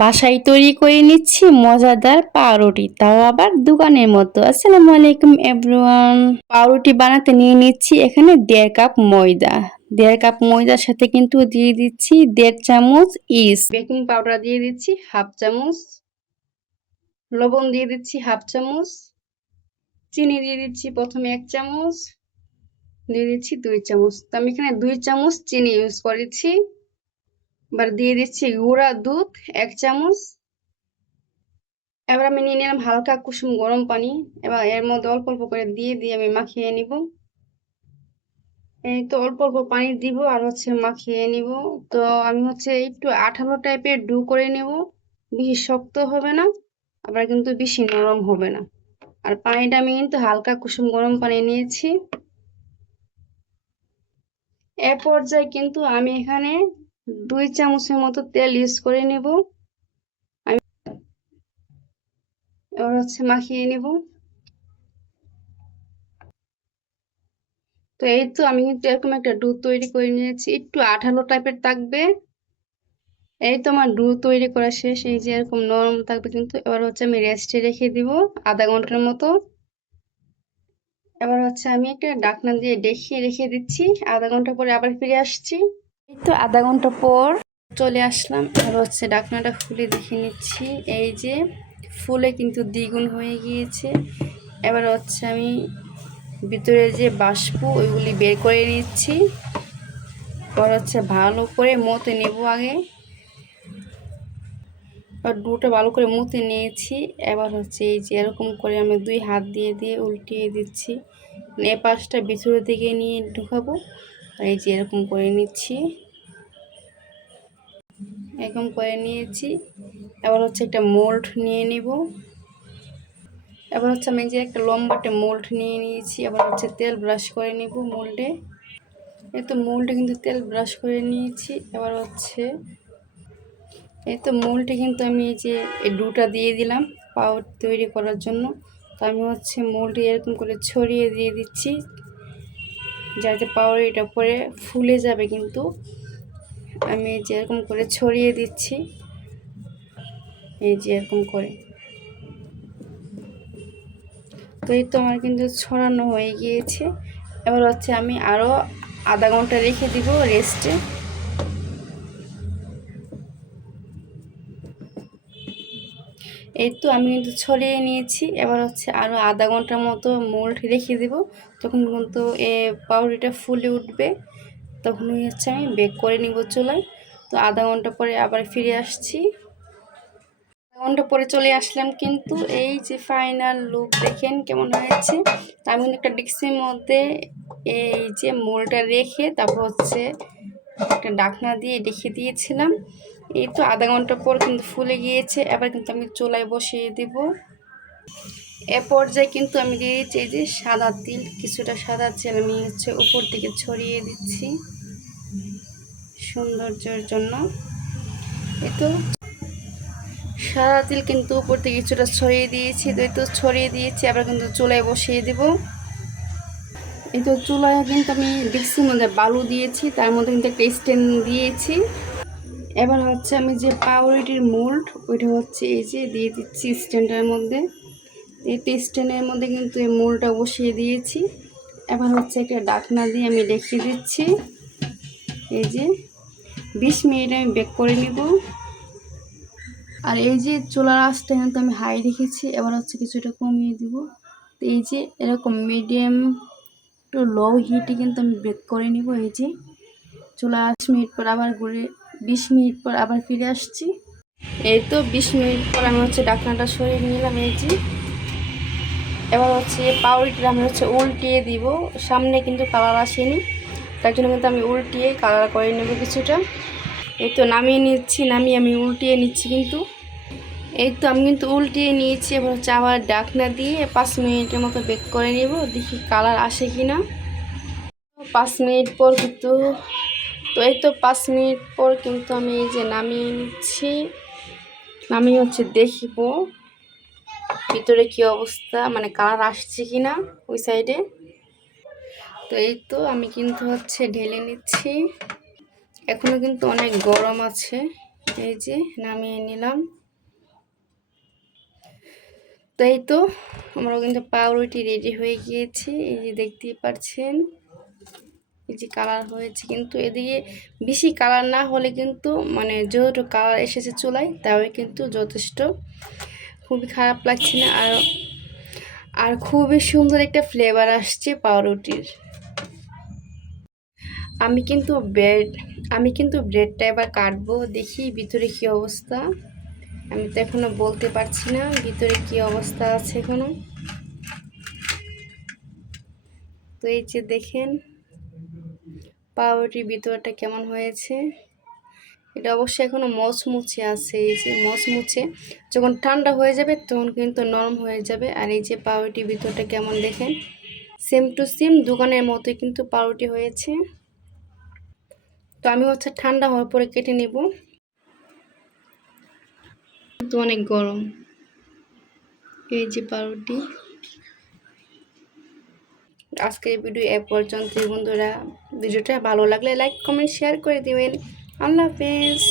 বাসায় তৈরি করে নিচ্ছি মজাদার পাউরুটি, তাও আবার দোকানের মতো। আসসালামু আলাইকুম এভরিওয়ান। পাউরুটি বানাতে নিয়ে নিচ্ছি এখানে 1.5 কাপ ময়দা। 1.5 কাপ ময়দার সাথে কিন্তু দিয়ে দিচ্ছি 1.5 চামচ ইস্ট, বেকিং পাউডার দিয়ে দিচ্ছি 1/2 চামচ, লবণ দিয়ে দিচ্ছি 1/2 চামচ, চিনি দিয়ে দিচ্ছি প্রথমে 1 চামচ, দিয়ে দিচ্ছি 2 চামচ। তো আমি এখানে 2 চামচ চিনি ইউজ করেছি। এবার দিয়ে দিচ্ছি গুঁড়া দুধ 1 চামচ। এবার আমি নিয়ে নিলাম হালকা কুসুম গরম পানি। এবার এর মধ্যে অল্প অল্প করে দিয়ে আমি মাখিয়ে নিব। এই তো অল্প অল্প পানি দিব আর মাখিয়ে নিব। তো আমি একটু আঠালো টাইপের ডো করে নেব, বেশি শক্ত হবে না, আবার কিন্তু বেশি নরম হবে না। আর পানিটা আমি কিন্তু হালকা কুসুম গরম পানি নিয়েছি। এ পর্যায়ে কিন্তু আমি এখানে 2 চামচের মতো তেল ইউজ করে নেব। আমি এবার মাখিয়ে নেব। তো এই তো আমি কিন্তু এরকম একটা ডো তৈরি করে নিয়েছি, একটু আঠালো টাইপের থাকবে। এই তো আমার ডো তৈরি করা শেষ। এই যে এরকম নরম থাকবে কিন্তু। এবার আমি রেস্টে রেখে দিব আধা ঘন্টার মতো। এবার আমি একটা ঢাকনা দিয়ে ঢেকে রেখে দিচ্ছি। আধা ঘন্টা পরে আবার ফিরে আসছি। এই তো আধা ঘন্টা পর চলে আসলাম। এবার ঢাকনাটা খুলে দেখে নিচ্ছি। এই যে ফুলে কিন্তু দ্বিগুণ হয়ে গিয়েছে। এবার আমি ভিতরে যে বাষ্প ওইগুলি বের করে নিচ্ছি। পর ভালো করে মতে নেব আগে। আর ডোটা ভালো করে মুতে নিয়েছি। এবার এই যে এরকম করে আমি 2 হাত দিয়ে উল্টিয়ে দিচ্ছি। এ পাশটা ভিতরের দিকে নিয়ে ঢুকাবো। আর এই যে এরকম করে নিচ্ছি, এরকম করে নিয়েছি। এবার একটা মোল্ড নিয়ে নিব। এবার আমি যে একটা লম্বাটে মোল্ড নিয়ে নিয়েছি। এবার তেল ব্রাশ করে নিব মোল্ডে। এই তো মোল্ডে কিন্তু তেল ব্রাশ করে নিয়েছি। এবার এই তো মোল্ডে কিন্তু আমি এই যে এই ডোটা দিয়ে দিলাম পাউরুটি তৈরি করার জন্য। তো আমি মোল্ডে এরকম করে ছড়িয়ে দিয়ে দিচ্ছি, যাতে পাউরুটিটা পরে ফুলে যাবে। কিন্তু আমি এই যে এরকম করে ছড়িয়ে দিচ্ছি, এই যে এরকম করে। তো এই তো আমার কিন্তু ছড়ানো হয়ে গিয়েছে। এবার আমি আরও আধা ঘন্টা রেখে দিব রেস্টে। এই তো আমি কিন্তু ছড়িয়ে নিয়েছি। এবার আরও আধা ঘন্টার মতো মোল্ড রেখে দেব। তখন কিন্তু পাউরুটিটা ফুলে উঠবে। তখনই আমি বেক করে নিব চুলায়। তো আধা ঘন্টা পরে আবার ফিরে আসছি। আধা ঘন্টা পরে চলে আসলাম কিন্তু। এই যে ফাইনাল লুক দেখেন কেমন হয়েছে। তো আমি একটা ডিক্সির মধ্যে এই যে মোলটা রেখে তারপর একটা ঢাকনা দিয়ে রেখে দিয়েছিলাম। এই তো আধা ঘন্টা পর কিন্তু ফুলে গিয়েছে। এবার কিন্তু আমি চুলায় বসিয়ে দেব। এ পর্যায়ে কিন্তু আমি দিয়ে দিচ্ছি এই যে সাদা তিল। কিছুটা সাদা তেল আমি উপর দিকে ছড়িয়ে দিচ্ছি সৌন্দর্যের জন্য। এই তো সাদা তিল কিন্তু উপর থেকে কিছুটা ছড়িয়ে দিয়েছি। তো এই তো ছড়িয়ে দিয়েছি। আবার কিন্তু চুলায় বসিয়ে দেব। এই তো চুলায় কিন্তু আমি ডিক্সির মধ্যে বালু দিয়েছি, তার মধ্যে কিন্তু একটা স্ট্যান্ড দিয়েছি। এবার আমি যে পাউরুটির মোল্ড ওইটা এই যে দিয়ে দিচ্ছি স্ট্যান্ডের মধ্যে। এই স্ট্যান্ডের মধ্যে কিন্তু এই মোল্ডটা বসিয়ে দিয়েছি। এবার একটা ঢাকনা দিয়ে আমি রেখে দিচ্ছি। এই যে 20 মিনিট আমি বেক করে নিব। আর এই যে চুলার আঁচটা কিন্তু আমি হাই রেখেছি। এবার কিছুটা কমিয়ে দিব। তো এই যে এরকম মিডিয়াম টু লো হিটে কিন্তু আমি বেক করে নিব। এই যে চুলা 8 মিনিট পর আবার ঘুরে 20 মিনিট পর আবার ফিরে আসছি। এই তো 20 মিনিট পর আমি ঢাকনাটা সরিয়ে নিলাম। এই যে এবার পাউরুটিটা আমি উল্টিয়ে দিব। সামনে কিন্তু কালার আসেনি, তার জন্য কিন্তু আমি উল্টিয়ে কালার করে নেব কিছুটা। এই তো নামিয়ে নিচ্ছি, নামিয়ে আমি উল্টিয়ে নিচ্ছি কিন্তু। এই তো আমি কিন্তু উল্টিয়ে নিয়েছি। এবার আবার ঢাকনা দিয়ে 5 মিনিটের মতো বেক করে নেব, দেখি কালার আসে কি না। 5 মিনিট পর কিন্তু এই তো 5 মিনিট পর কিন্তু আমি এই যে নামিয়ে নিচ্ছি। নামিয়ে দেখব ভিতরে কি অবস্থা, মানে কালার আসছে কি না ওই সাইডে। তো এই তো আমি কিন্তু ঢেলে নিচ্ছি। এখনো কিন্তু অনেক গরম আছে। এই যে নামিয়ে নিলাম। তাই তো আমরা কিন্তু পাউরুটি রেডি হয়ে গিয়েছে, এই যে দেখতেই পাচ্ছেন, এই যে কালার হয়েছে। কিন্তু এদিকে বেশি কালার না হলে কিন্তু মানে যেহেতু কালার এসেছে চুলায়, তাও কিন্তু যথেষ্ট, খুবই খারাপ লাগছে না। আর খুবই সুন্দর একটা ফ্লেভার আসছে পাউরুটির। আমি কিন্তু ব্রেডটা এবার কাটবো, দেখি ভিতরে কি অবস্থা। আমি তো এখনো বলতে পারছি না ভিতরে কি অবস্থা আছে এখনো। তো এই যে দেখেন পাউরুটির ভিতরটা কেমন হয়েছে। এটা অবশ্যই এখনো মচমুচে আছে, এই যে মচমুচে। যখন ঠান্ডা হয়ে যাবে তখন কিন্তু নরম হয়ে যাবে। আর এই যে পাউরুটির ভিতরটা কেমন দেখেন, সেম টু সেম দোকানের মতোই কিন্তু পাউরুটি হয়েছে। তো আমি হচ্ছে ঠান্ডা হওয়ার পরে কেটে নেব, কিন্তু অনেক গরম। এই যে পাউরুটি। আজকের ভিডিও এ পর্যন্তই বন্ধুরা। ভিডিওটা ভালো লাগলে লাইক কমেন্ট শেয়ার করে দিবেন। আল্লাহ হাফেজ।